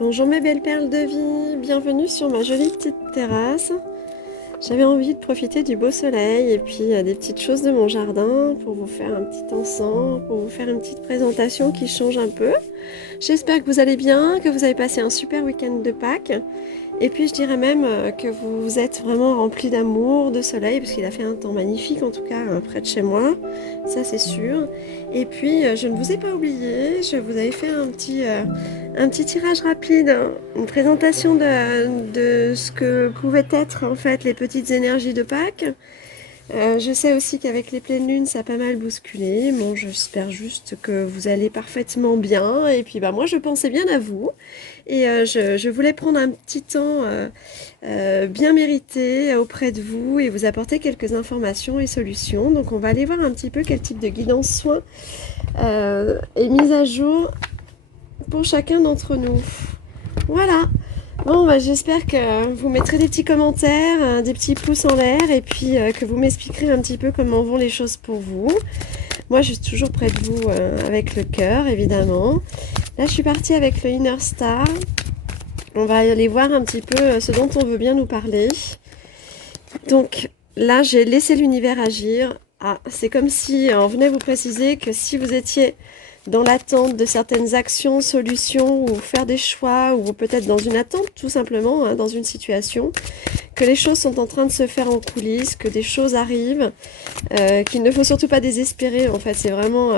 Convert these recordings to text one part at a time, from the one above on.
Bonjour mes belles perles de vie, bienvenue sur ma jolie petite terrasse. J'avais envie de profiter du beau soleil et puis des petites choses de mon jardin pour vous faire un petit encens, pour vous faire une petite présentation qui change un peu. J'espère que vous allez bien, que vous avez passé un super week-end de Pâques. Et puis je dirais même que vous êtes vraiment remplis d'amour, de soleil, parce qu'il a fait un temps magnifique en tout cas près de chez moi, ça c'est sûr. Et puis je ne vous ai pas oublié, je vous avais fait un petit tirage rapide, hein, une présentation de ce que pouvaient être en fait les petites énergies de Pâques. Je sais aussi qu'avec les pleines lunes, ça a pas mal bousculé. Bon, j'espère juste que vous allez parfaitement bien. Et puis, bah, moi, je pensais bien à vous. Et je voulais prendre un petit temps bien mérité auprès de vous et vous apporter quelques informations et solutions. Donc, on va aller voir un petit peu quel type de guidance soin est mise à jour pour chacun d'entre nous. Voilà. Bon, bah, j'espère que vous mettrez des petits commentaires, des petits pouces en l'air et puis que vous m'expliquerez un petit peu comment vont les choses pour vous. Moi, je suis toujours près de vous avec le cœur, évidemment. Là, je suis partie avec le Inner Star. On va aller voir un petit peu ce dont on veut bien nous parler. Donc là, j'ai laissé l'univers agir. Ah, c'est comme si on venait vous préciser que si vous étiez dans l'attente de certaines actions, solutions, ou faire des choix, ou peut-être dans une attente tout simplement, hein, dans une situation, que les choses sont en train de se faire en coulisses, que des choses arrivent, qu'il ne faut surtout pas désespérer. En fait, c'est vraiment,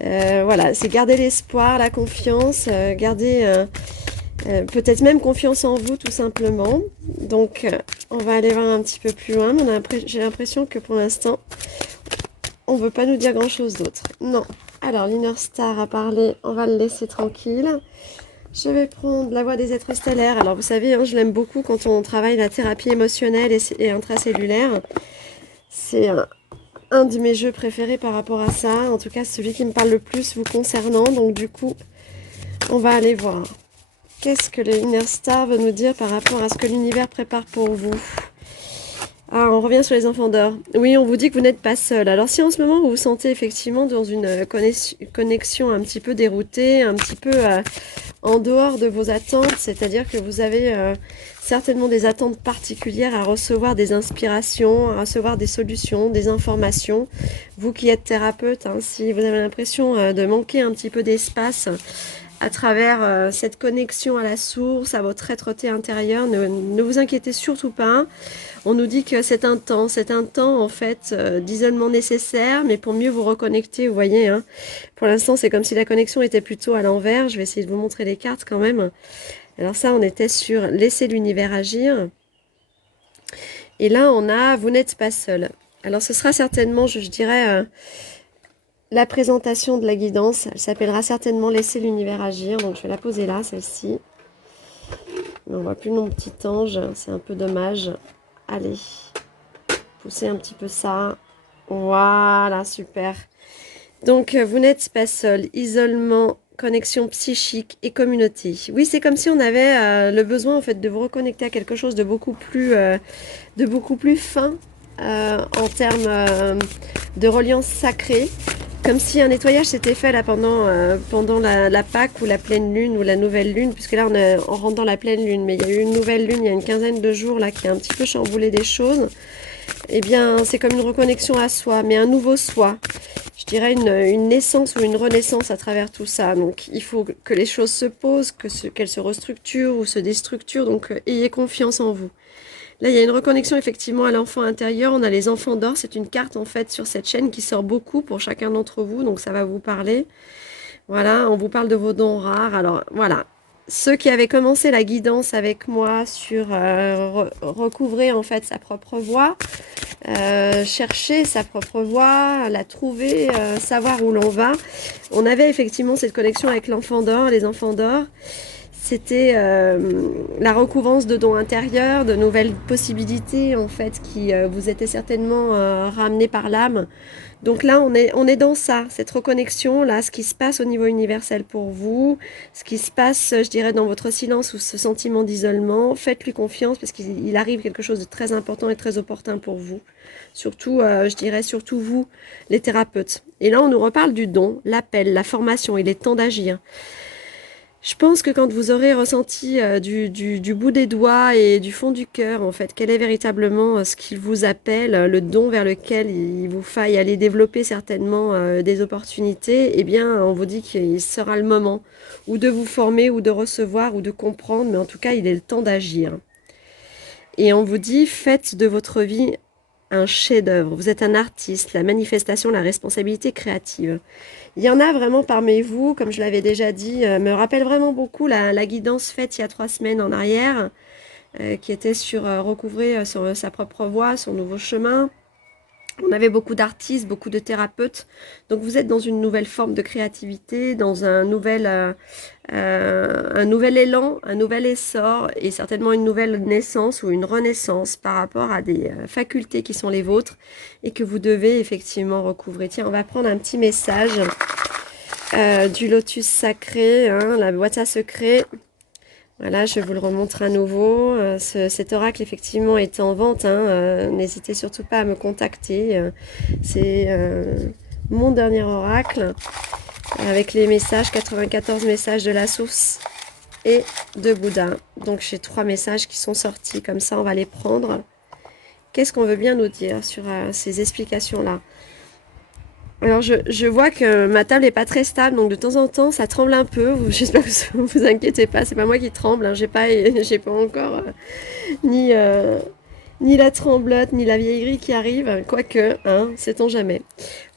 voilà, c'est garder l'espoir, la confiance, garder peut-être même confiance en vous tout simplement. Donc, on va aller voir un petit peu plus loin. J'ai l'impression que pour l'instant, on ne veut pas nous dire grand-chose d'autre. Non. Alors, l'Inner Star a parlé, on va le laisser tranquille. Je vais prendre la voix des êtres stellaires. Alors, vous savez, hein, je l'aime beaucoup quand on travaille la thérapie émotionnelle et intracellulaire. C'est un de mes jeux préférés par rapport à ça. En tout cas, celui qui me parle le plus vous concernant. Donc, du coup, on va aller voir. Qu'est-ce que le Inner Star veut nous dire par rapport à ce que l'univers prépare pour vous? Ah, on revient sur les enfants d'or. Oui, on vous dit que vous n'êtes pas seul. Alors si en ce moment vous vous sentez effectivement dans une connexion un petit peu déroutée, un petit peu en dehors de vos attentes, c'est-à-dire que vous avez certainement des attentes particulières à recevoir des inspirations, à recevoir des solutions, des informations. Vous qui êtes thérapeute, hein, si vous avez l'impression de manquer un petit peu d'espace à travers cette connexion à la source, à votre être-té intérieur, ne vous inquiétez surtout pas. On nous dit que c'est un temps en fait d'isolement nécessaire, mais pour mieux vous reconnecter, vous voyez. Hein. Pour l'instant, c'est comme si la connexion était plutôt à l'envers. Je vais essayer de vous montrer les cartes quand même. Alors ça, on était sur laisser l'univers agir. Et là, on a vous n'êtes pas seul. Alors ce sera certainement, je dirais, la présentation de la guidance. Elle s'appellera certainement laisser l'univers agir. Donc je vais la poser là, celle-ci. Mais on voit plus mon petit ange, c'est un peu dommage. Allez, poussez un petit peu ça. Voilà, super. Donc, vous n'êtes pas seul. Isolement, connexion psychique et communauté. Oui, c'est comme si on avait le besoin en fait de vous reconnecter à quelque chose de beaucoup plus fin en termes de reliance sacrée. Comme si un nettoyage s'était fait là pendant la Pâque ou la pleine lune ou la nouvelle lune, puisque là on rentre dans la pleine lune, mais il y a eu une nouvelle lune il y a une quinzaine de jours là qui a un petit peu chamboulé des choses. Eh bien, c'est comme une reconnexion à soi, mais un nouveau soi. Je dirais une naissance ou une renaissance à travers tout ça. Donc, il faut que les choses se posent, qu'elles se restructurent ou se déstructurent. Donc, ayez confiance en vous. Là, il y a une reconnexion effectivement à l'enfant intérieur. On a les enfants d'or. C'est une carte en fait sur cette chaîne qui sort beaucoup pour chacun d'entre vous. Donc, ça va vous parler. Voilà, on vous parle de vos dons rares. Alors, voilà. Ceux qui avaient commencé la guidance avec moi sur recouvrer en fait sa propre voie, chercher sa propre voie, la trouver, savoir où l'on va. On avait effectivement cette connexion avec l'enfant d'or, les enfants d'or. C'était la recouvrance de dons intérieurs, de nouvelles possibilités en fait qui vous étaient certainement ramenées par l'âme. Donc là, on est dans ça, cette reconnexion, là, ce qui se passe au niveau universel pour vous, ce qui se passe, je dirais, dans votre silence ou ce sentiment d'isolement. Faites-lui confiance parce qu'il arrive quelque chose de très important et très opportun pour vous. Surtout, je dirais, surtout vous, les thérapeutes. Et là, on nous reparle du don, l'appel, la formation, il est temps d'agir. Je pense que quand vous aurez ressenti du bout des doigts et du fond du cœur, en fait, quel est véritablement ce qu'il vous appelle, le don vers lequel il vous faille aller développer certainement des opportunités, eh bien, on vous dit qu'il sera le moment ou de vous former ou de recevoir ou de comprendre, mais en tout cas, il est le temps d'agir. Et on vous dit, faites de votre vie un chef-d'œuvre. Vous êtes un artiste, la manifestation, la responsabilité créative. Il y en a vraiment parmi vous, comme je l'avais déjà dit, me rappelle vraiment beaucoup la guidance faite il y a 3 semaines en arrière, qui était sur recouvrer sur sa propre voie, son nouveau chemin. On avait beaucoup d'artistes, beaucoup de thérapeutes. Donc vous êtes dans une nouvelle forme de créativité, dans un nouvel élan, un nouvel essor et certainement une nouvelle naissance ou une renaissance par rapport à des facultés qui sont les vôtres et que vous devez effectivement recouvrer. Tiens, on va prendre un petit message du lotus sacré, hein, la boîte à secrets. Voilà, je vous le remontre à nouveau. Cet oracle, effectivement, est en vente. Hein, n'hésitez surtout pas à me contacter. C'est mon dernier oracle avec les messages, 94 messages de la source et de Bouddha. Donc, j'ai 3 messages qui sont sortis. Comme ça, on va les prendre. Qu'est-ce qu'on veut bien nous dire sur ces explications-là? Alors, je vois que ma table n'est pas très stable, donc de temps en temps, ça tremble un peu. J'espère que vous vous inquiétez pas, c'est pas moi qui tremble. Hein. J'ai pas encore ni, ni la tremblote, ni la vieillerie qui arrive. Quoique, hein, sait-on jamais.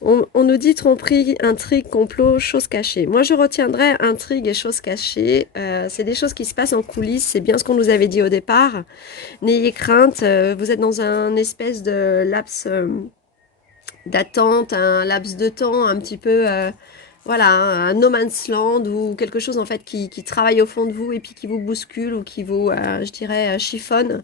On nous dit tromperie, intrigue, complot, choses cachées. Moi, je retiendrai intrigue et choses cachées. C'est des choses qui se passent en coulisses. C'est bien ce qu'on nous avait dit au départ. N'ayez crainte. Vous êtes dans un espèce de laps d'attente, un laps de temps un petit peu, voilà, un no man's land ou quelque chose en fait qui travaille au fond de vous et puis qui vous bouscule ou qui vous, je dirais, chiffonne.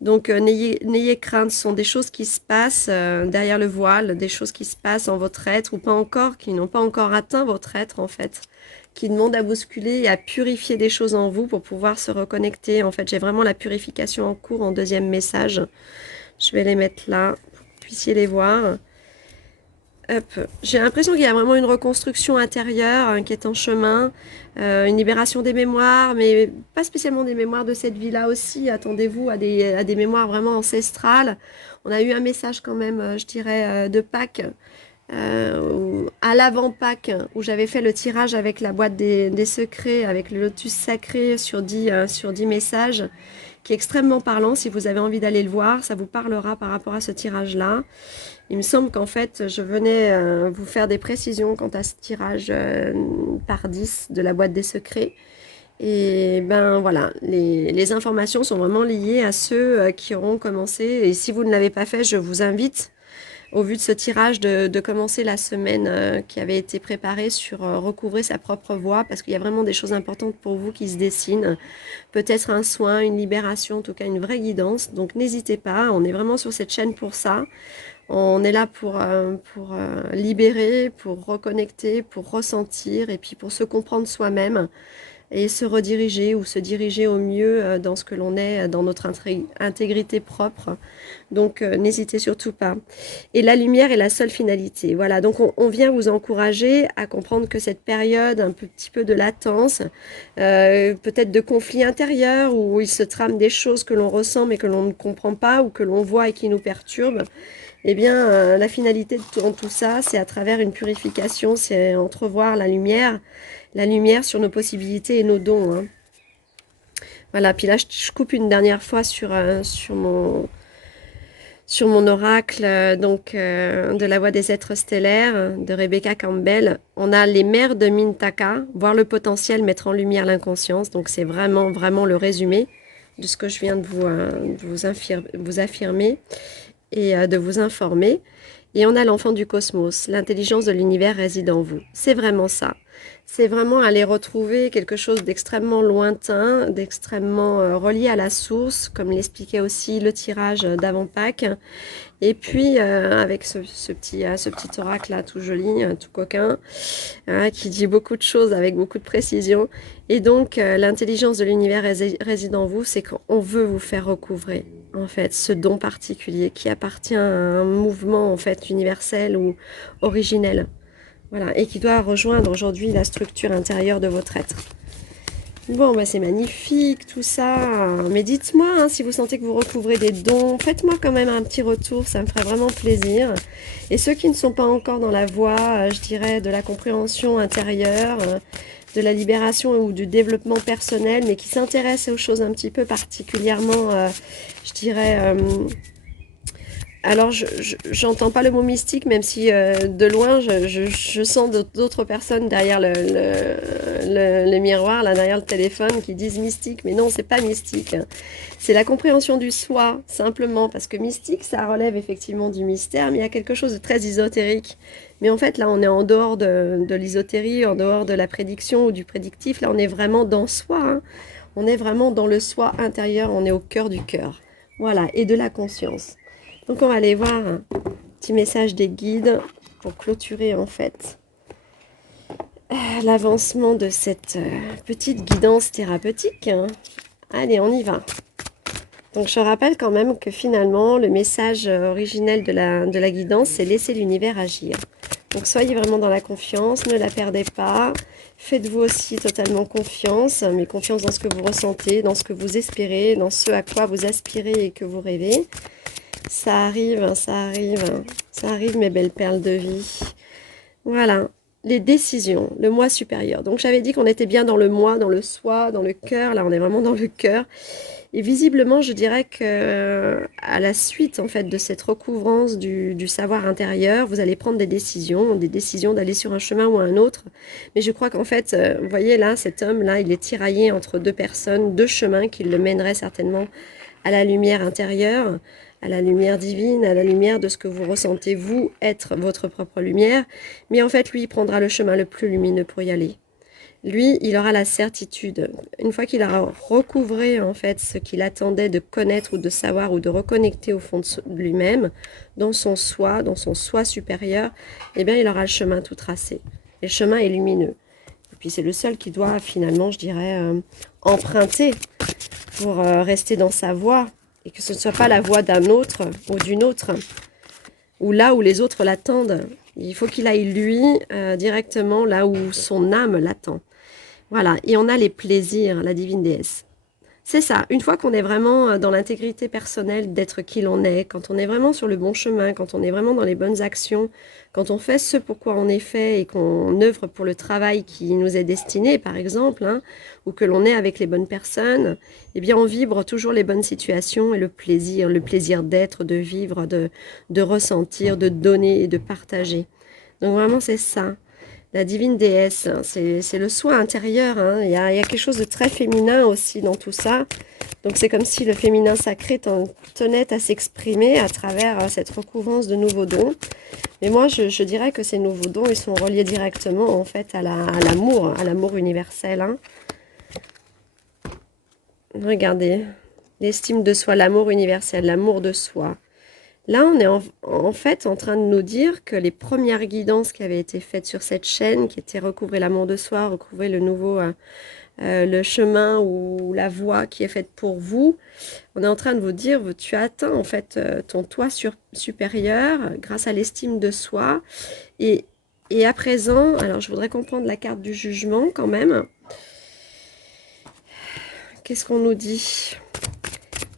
Donc n'ayez crainte, ce sont des choses qui se passent derrière le voile, des choses qui se passent en votre être ou pas encore, qui n'ont pas encore atteint votre être en fait, qui demandent à bousculer et à purifier des choses en vous pour pouvoir se reconnecter. En fait, j'ai vraiment la purification en cours en deuxième message. Je vais les mettre là pour que vous puissiez les voir. J'ai l'impression qu'il y a vraiment une reconstruction intérieure qui est en chemin, une libération des mémoires, mais pas spécialement des mémoires de cette vie-là aussi. Attendez-vous à des mémoires vraiment ancestrales. On a eu un message quand même, je dirais, de Pâques, à l'avant-Pâques, où j'avais fait le tirage avec la boîte des secrets, avec le lotus sacré sur 10 messages, qui est extrêmement parlant. Si vous avez envie d'aller le voir, ça vous parlera par rapport à ce tirage-là. Il me semble qu'en fait, je venais vous faire des précisions quant à ce tirage par 10 de la boîte des secrets. Et ben voilà, les informations sont vraiment liées à ceux qui auront commencé. Et si vous ne l'avez pas fait, je vous invite, au vu de ce tirage, de commencer la semaine qui avait été préparée sur recouvrer sa propre voie, parce qu'il y a vraiment des choses importantes pour vous qui se dessinent. Peut-être un soin, une libération, en tout cas une vraie guidance. Donc n'hésitez pas, on est vraiment sur cette chaîne pour ça. On est là pour libérer, pour reconnecter, pour ressentir et puis pour se comprendre soi-même et se rediriger ou se diriger au mieux dans ce que l'on est, dans notre intégrité propre. Donc n'hésitez surtout pas. Et la lumière est la seule finalité. Voilà, donc on vient vous encourager à comprendre que cette période, un petit peu de latence, peut-être de conflit intérieur où il se trame des choses que l'on ressent mais que l'on ne comprend pas ou que l'on voit et qui nous perturbent. Eh bien, la finalité de tout ça, c'est à travers une purification, c'est entrevoir la lumière sur nos possibilités et nos dons. Hein. Voilà, puis là, je coupe une dernière fois sur mon oracle de la voix des êtres stellaires de Rebecca Campbell. On a les mères de Mintaka, voir le potentiel, mettre en lumière l'inconscience. Donc, c'est vraiment, vraiment le résumé de ce que je viens de vous affirmer et de vous informer. Et on a l'enfant du cosmos, l'intelligence de l'univers réside en vous. C'est vraiment ça. C'est vraiment aller retrouver quelque chose d'extrêmement lointain, d'extrêmement relié à la source, comme l'expliquait aussi le tirage d'avant Pâques. Et puis avec ce petit oracle là tout joli, tout coquin, qui dit beaucoup de choses avec beaucoup de précision. Et donc l'intelligence de l'univers réside en vous, c'est qu'on veut vous faire recouvrer en fait ce don particulier qui appartient à un mouvement en fait universel ou originel. Voilà, et qui doit rejoindre aujourd'hui la structure intérieure de votre être. Bon, bah c'est magnifique tout ça. Mais dites-moi hein, si vous sentez que vous recouvrez des dons, faites-moi quand même un petit retour, ça me ferait vraiment plaisir. Et ceux qui ne sont pas encore dans la voie, je dirais, de la compréhension intérieure, de la libération ou du développement personnel, mais qui s'intéressent aux choses un petit peu particulièrement, je dirais, alors, j'entends pas le mot mystique, même si de loin, je sens d'autres personnes derrière le miroir, là, derrière le téléphone, qui disent mystique. Mais non, c'est pas mystique. C'est la compréhension du soi, simplement. Parce que mystique, ça relève effectivement du mystère, mais il y a quelque chose de très ésotérique. Mais en fait, là, on est en dehors de l'ésotérie, en dehors de la prédiction ou du prédictif. Là, on est vraiment dans soi, hein. On est vraiment dans le soi intérieur, on est au cœur du cœur. Voilà, et de la conscience. Donc on va aller voir un petit message des guides pour clôturer en fait l'avancement de cette petite guidance thérapeutique. Allez, on y va. Donc je rappelle quand même que finalement le message originel de la guidance, c'est laisser l'univers agir. Donc soyez vraiment dans la confiance, ne la perdez pas. Faites-vous aussi totalement confiance, mais confiance dans ce que vous ressentez, dans ce que vous espérez, dans ce à quoi vous aspirez et que vous rêvez. Ça arrive, ça arrive, ça arrive mes belles perles de vie. Voilà, les décisions, le moi supérieur. Donc j'avais dit qu'on était bien dans le moi, dans le soi, dans le cœur. Là, on est vraiment dans le cœur. Et visiblement, je dirais que à la suite en fait de cette recouvrance du savoir intérieur, vous allez prendre des décisions d'aller sur un chemin ou un autre. Mais je crois qu'en fait, vous voyez là, cet homme-là, il est tiraillé entre deux personnes, deux chemins qui le mèneraient certainement à la lumière intérieure, à la lumière divine, à la lumière de ce que vous ressentez, vous, être votre propre lumière. Mais en fait, lui, il prendra le chemin le plus lumineux pour y aller. Lui, il aura la certitude. Une fois qu'il aura recouvré, en fait, ce qu'il attendait de connaître ou de savoir ou de reconnecter au fond de lui-même, dans son soi supérieur, eh bien, il aura le chemin tout tracé. Et le chemin est lumineux. Et puis, c'est le seul qui doit, finalement, je dirais, emprunter pour rester dans sa voie et que ce ne soit pas la voie d'un autre ou d'une autre ou là où les autres l'attendent. Il faut qu'il aille lui directement là où son âme l'attend. Voilà, et on a les plaisirs, la divine déesse. C'est ça, une fois qu'on est vraiment dans l'intégrité personnelle d'être qui l'on est, quand on est vraiment sur le bon chemin, quand on est vraiment dans les bonnes actions, quand on fait ce pourquoi on est fait et qu'on œuvre pour le travail qui nous est destiné, par exemple, hein, ou que l'on est avec les bonnes personnes, eh bien on vibre toujours les bonnes situations et le plaisir d'être, de vivre, de ressentir, de donner et de partager. Donc vraiment c'est ça. La divine déesse, hein, c'est le soi intérieur. Hein. Il y a quelque chose de très féminin aussi dans tout ça. Donc c'est comme si le féminin sacré tenait à s'exprimer à travers cette recouvrance de nouveaux dons. Mais moi, je dirais que ces nouveaux dons, ils sont reliés directement en fait à l'amour universel. Hein. Regardez, l'estime de soi, l'amour universel, l'amour de soi. Là, on est en fait en train de nous dire que les premières guidances qui avaient été faites sur cette chaîne, qui étaient recouvrer l'amour de soi, recouvrer le chemin ou la voie qui est faite pour vous, on est en train de vous dire, tu as atteint en fait ton toit supérieur grâce à l'estime de soi. Et à présent, alors je voudrais comprendre la carte du jugement quand même. Qu'est-ce qu'on nous dit ?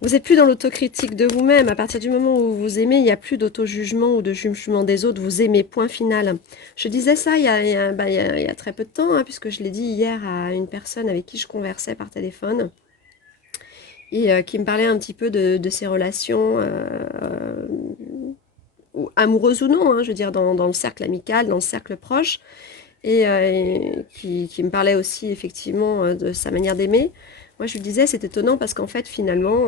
Vous n'êtes plus dans l'autocritique de vous-même. À partir du moment où vous aimez, il n'y a plus d'auto-jugement ou de jugement des autres. Vous aimez, point final. Je disais ça il y a très peu de temps, hein, puisque je l'ai dit hier à une personne avec qui je conversais par téléphone et qui me parlait un petit peu de ses relations amoureuses ou non, hein, je veux dire, dans le cercle amical, dans le cercle proche, et qui me parlait aussi effectivement de sa manière d'aimer. Moi, je lui disais, c'est étonnant parce qu'en fait, finalement,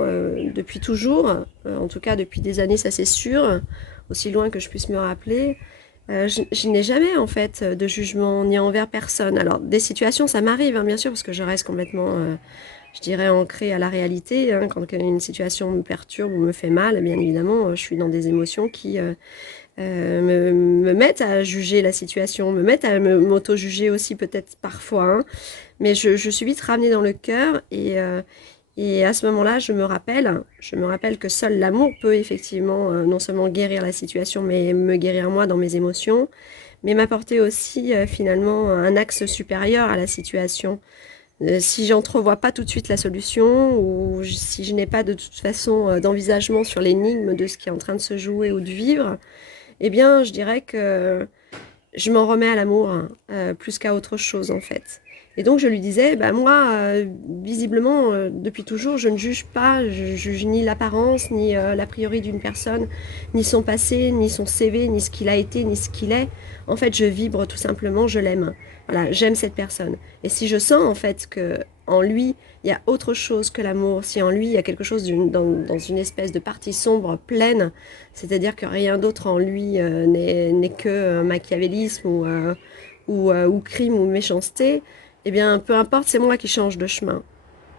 depuis toujours, en tout cas depuis des années, ça c'est sûr, aussi loin que je puisse me rappeler, je n'ai jamais en fait de jugement ni envers personne. Alors, des situations, ça m'arrive, hein, bien sûr, parce que je reste complètement, je dirais, ancrée à la réalité. Hein, quand une situation me perturbe ou me fait mal, bien évidemment, je suis dans des émotions qui me mettent à juger la situation, me mettent à m'auto-juger aussi peut-être parfois, hein. Mais je suis vite ramenée dans le cœur et à ce moment-là, je me rappelle que seul l'amour peut effectivement non seulement guérir la situation, mais me guérir moi dans mes émotions, mais m'apporter aussi finalement un axe supérieur à la situation. Si j'entrevois pas tout de suite la solution, ou si je n'ai pas de toute façon d'envisagement sur l'énigme de ce qui est en train de se jouer ou de vivre, eh bien, je dirais que je m'en remets à l'amour, hein, plus qu'à autre chose en fait. Et donc je lui disais, bah moi, visiblement, depuis toujours, je ne juge pas, je juge ni l'apparence, ni l'a priori d'une personne, ni son passé, ni son CV, ni ce qu'il a été, ni ce qu'il est. En fait, je vibre tout simplement, je l'aime. Voilà, j'aime cette personne. Et si je sens en fait que en lui, il y a autre chose que l'amour, si en lui, il y a quelque chose dans une espèce de partie sombre, pleine, c'est-à-dire que rien d'autre en lui n'est que machiavélisme ou crime ou méchanceté, eh bien, peu importe, c'est moi qui change de chemin.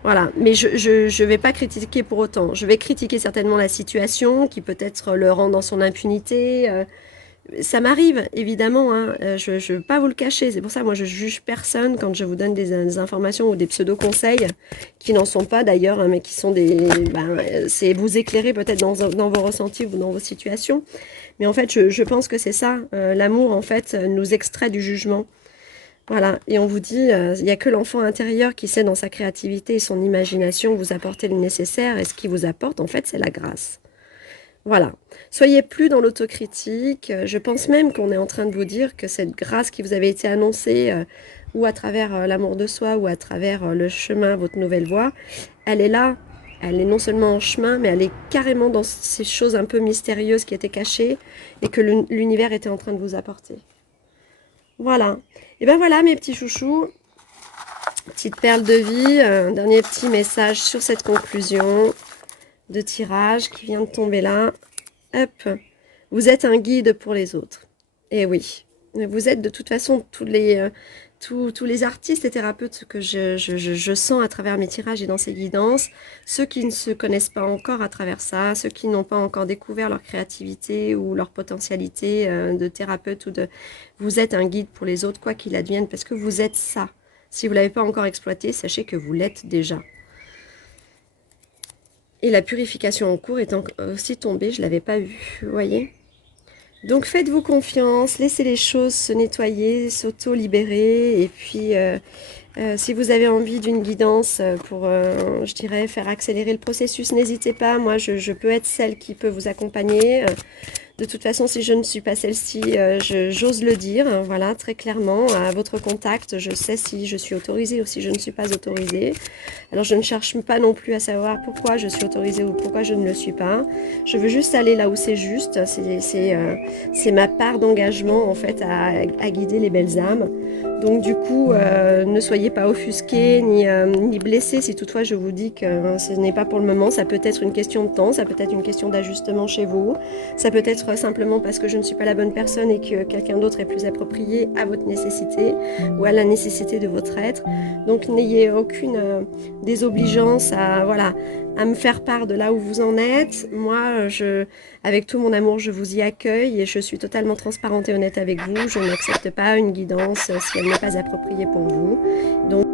Voilà, mais je vais pas critiquer pour autant. Je vais critiquer certainement la situation qui peut-être le rend dans son impunité. Ça m'arrive, évidemment, hein. Je ne veux pas vous le cacher. C'est pour ça, moi, je juge personne quand je vous donne des informations ou des pseudo-conseils, qui n'en sont pas d'ailleurs, hein, mais qui sont c'est vous éclairer peut-être dans vos ressentis ou dans vos situations. Mais en fait, je pense que c'est ça. L'amour, en fait, nous extrait du jugement. Voilà, et on vous dit, il n'y a que l'enfant intérieur qui sait dans sa créativité et son imagination vous apporter le nécessaire, et ce qui vous apporte, en fait, c'est la grâce. Voilà. Soyez plus dans l'autocritique. Je pense même qu'on est en train de vous dire que cette grâce qui vous avait été annoncée, ou à travers l'amour de soi, ou à travers le chemin, votre nouvelle voie, elle est là. Elle est non seulement en chemin, mais elle est carrément dans ces choses un peu mystérieuses qui étaient cachées et que l'univers était en train de vous apporter. Voilà. Et ben voilà mes petits chouchous. Petite perle de vie. Un dernier petit message sur cette conclusion de tirage qui vient de tomber là. Hop, vous êtes un guide pour les autres. Et oui, vous êtes de toute façon tous les artistes et thérapeutes que je sens à travers mes tirages et dans ces guidances, ceux qui ne se connaissent pas encore à travers ça, ceux qui n'ont pas encore découvert leur créativité ou leur potentialité de thérapeute vous êtes un guide pour les autres, quoi qu'il advienne, parce que vous êtes ça. Si vous ne l'avez pas encore exploité, sachez que vous l'êtes déjà. Et la purification en cours est aussi tombée, je ne l'avais pas vue, vous voyez. Donc faites-vous confiance, laissez les choses se nettoyer, s'auto-libérer. Et puis, si vous avez envie d'une guidance pour, je dirais, faire accélérer le processus, n'hésitez pas. Moi, je peux être celle qui peut vous accompagner. De toute façon, si je ne suis pas celle-ci, j'ose le dire, hein, voilà, très clairement, à votre contact, je sais si je suis autorisée ou si je ne suis pas autorisée. Alors, je ne cherche pas non plus à savoir pourquoi je suis autorisée ou pourquoi je ne le suis pas. Je veux juste aller là où c'est juste. C'est ma part d'engagement, en fait, à guider les belles âmes. Donc, du coup, ne soyez pas offusqués ni blessés si toutefois je vous dis que ce n'est pas pour le moment. Ça peut être une question de temps, ça peut être une question d'ajustement chez vous. Ça peut être simplement parce que je ne suis pas la bonne personne et que quelqu'un d'autre est plus approprié à votre nécessité ou à la nécessité de votre être. Donc n'ayez aucune désobligeance à me faire part de là où vous en êtes. Moi, avec tout mon amour, je vous y accueille et je suis totalement transparente et honnête avec vous. Je n'accepte pas une guidance si elle n'est pas appropriée pour vous. Donc